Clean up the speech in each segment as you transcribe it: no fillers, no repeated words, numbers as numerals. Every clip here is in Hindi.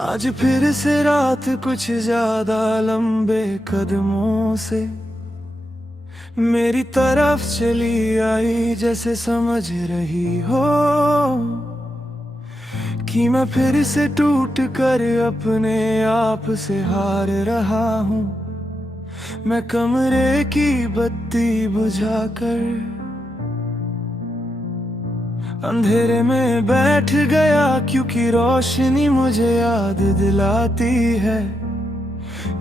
आज फिर से रात कुछ ज्यादा लंबे कदमों से मेरी तरफ चली आई, जैसे समझ रही हो कि मैं फिर से टूट कर अपने आप से हार रहा हूँ। मैं कमरे की बत्ती बुझाकर अंधेरे में बैठ गया, क्योंकि रोशनी मुझे याद दिलाती है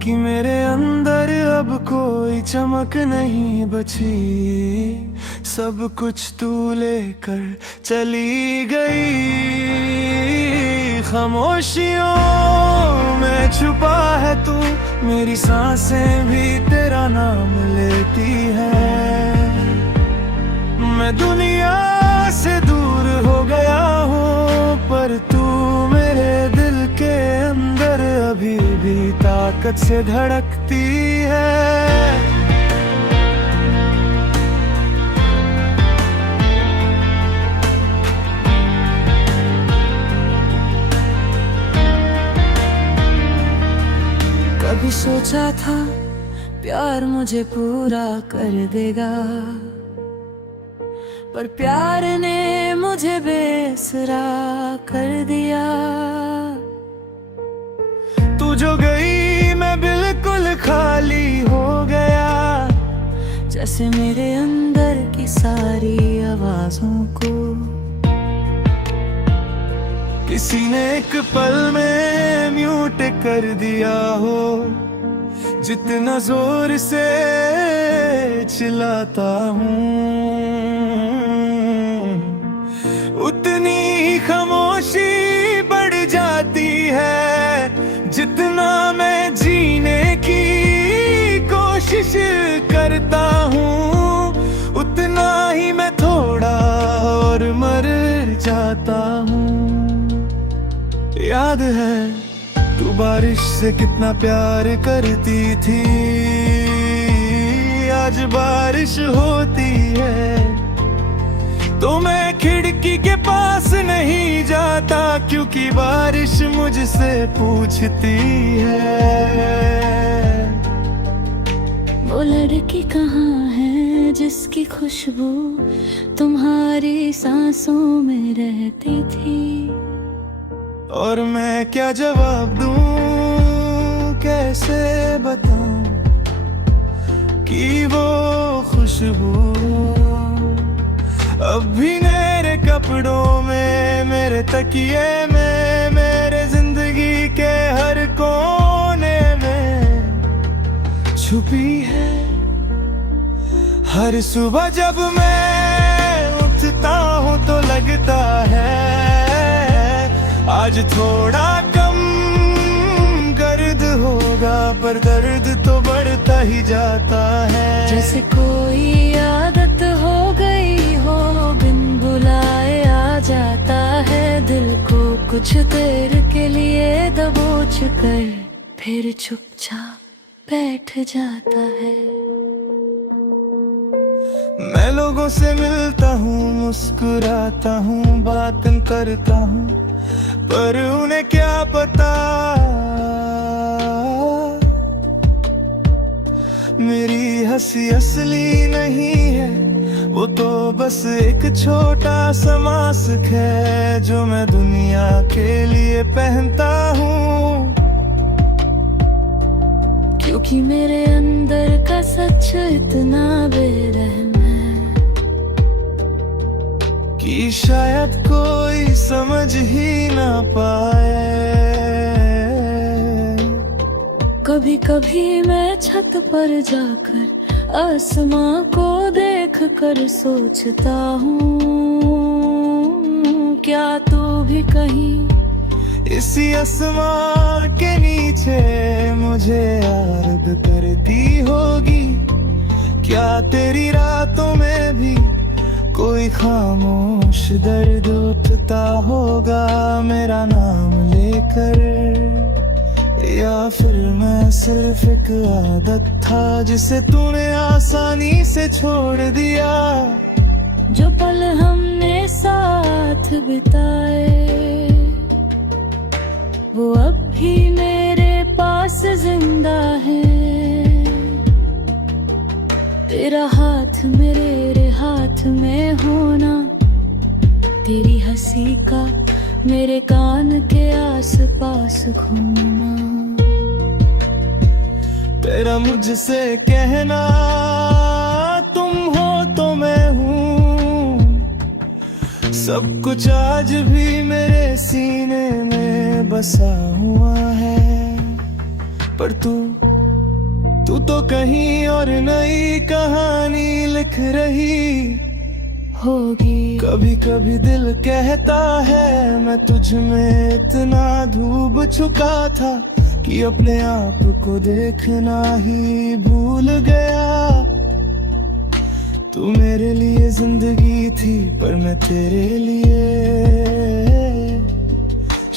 कि मेरे अंदर अब कोई चमक नहीं बची। सब कुछ तू लेकर चली गई। खामोशियों में छुपा है तू, मेरी सांसें भी तेरा नाम लेती है। मैं दुनिया से दूर हो गया हूँ, पर तू मेरे दिल के अंदर अभी भी ताकत से धड़कती है। कभी सोचा था प्यार मुझे पूरा कर देगा, पर प्यार ने मुझे बेसरा कर दिया। तू जो गई मैं बिल्कुल खाली हो गया, जैसे मेरे अंदर की सारी आवाजों को किसी ने एक पल में म्यूट कर दिया हो। जितना जोर से चिल्लाता हूँ, उतनी ही खामोशी बढ़ जाती है। जितना मैं जीने की कोशिश करता हूँ, उतना ही मैं थोड़ा और मर जाता हूँ। याद है तू बारिश से कितना प्यार करती थी, आज बारिश होती है तो मैं खिड़की के पास नहीं जाता, क्योंकि बारिश मुझसे पूछती है। वो लड़की कहाँ है जिसकी खुशबू तुम्हारी सांसों में रहती थी। और मैं क्या जवाब दूं, कैसे बताऊं कि वो खुशबू अब भी मेरे कपड़ों में, मेरे तकिए में, मेरे जिंदगी के हर कोने में छुपी है। हर सुबह जब मैं उठता हूँ तो लगता है आज थोड़ा कम गर्द होगा, पर दर्द तो बढ़ता ही जाता है। जैसे कोई आदत हो गई हो, बिन बुलाए आ जाता है दिल को कुछ देर के लिए दबोच कर, फिर चुपचाप बैठ जाता है। मैं लोगों से मिलता हूँ, मुस्कुराता हूँ, बातें करता हूँ, पर उन्हें क्या पता मेरी हंसी असली नहीं है। वो तो बस एक छोटा सा मास्क है जो मैं दुनिया के लिए पहनता हूँ, क्योंकि मेरे अंदर का सच इतना बेरहम है कि शायद कोई समझ ही ना पाए। कभी कभी मैं छत पर जाकर आसमां को देख कर सोचता हूँ, क्या तू भी कहीं इसी आसमां के नीचे मुझे याद करती होगी। क्या तेरी रातों में भी कोई खामोश दर्द उठता होगा मेरा नाम लेकर, या फिर मैं सिर्फ एक आदत था जिसे तूने आसानी से छोड़ दिया। जो पल हमने साथ बिताए वो अब भी मेरे पास जिंदा है। तेरा हाथ मेरे हाथ में होना, तेरी हंसी का मेरे कान के आस पास घूमना। तेरा मुझसे कहना तुम हो तो मैं हूँ, सब कुछ आज भी मेरे सीने में बसा हुआ है। पर तू तो कहीं और नई कहानी लिख रही होगी। कभी कभी दिल कहता है मैं तुझ में इतना डूब चुका था कि अपने आप को देखना ही भूल गया। तू मेरे लिए जिंदगी थी पर मैं तेरे लिए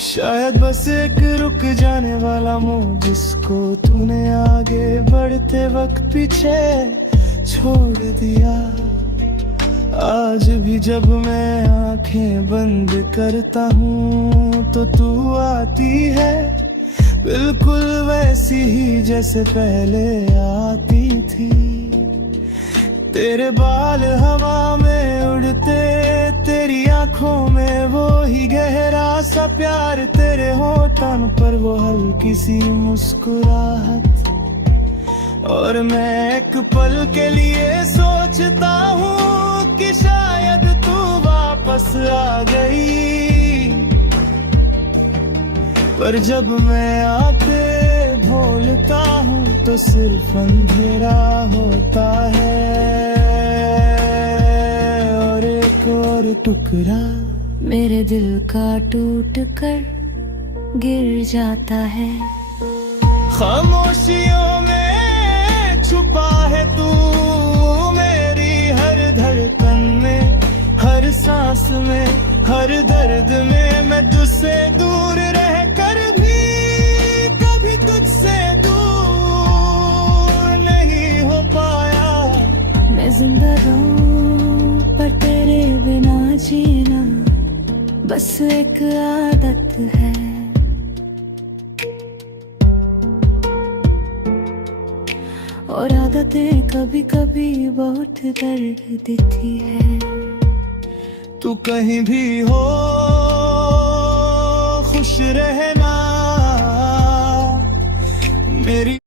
शायद बस एक रुक जाने वाला मोह, जिसको तूने आगे बढ़ते वक्त पीछे छोड़ दिया। आज भी जब मैं आंखें बंद करता हूँ तो तू आती है, बिल्कुल वैसी ही जैसे पहले आती थी। तेरे बाल हवा में उड़ते, तेरी आंखों में वो ही गहरा सा प्यार, तेरे होठों पर वो हल्की सी मुस्कुराहट। और मैं एक पल के लिए सोचता हूँ कि शायद तू वापस आ गई, पर जब मैं आते भूलता हूँ तो सिर्फ अंधेरा होता है और एक और टुकड़ा मेरे दिल का टूट कर गिर जाता है। खामोशियों में छुपा है तू, मेरी हर धड़कन में, हर सांस में, हर दर्द में। मैं तुझसे दूर रह कर भी कभी तुझसे दूर नहीं हो पाया। मैं जिंदा रहूं पर तेरे बिना जीना बस एक आदत है। और आदतें कभी कभी बहुत दर्द देती है। तू कहीं भी हो खुश रहना मेरी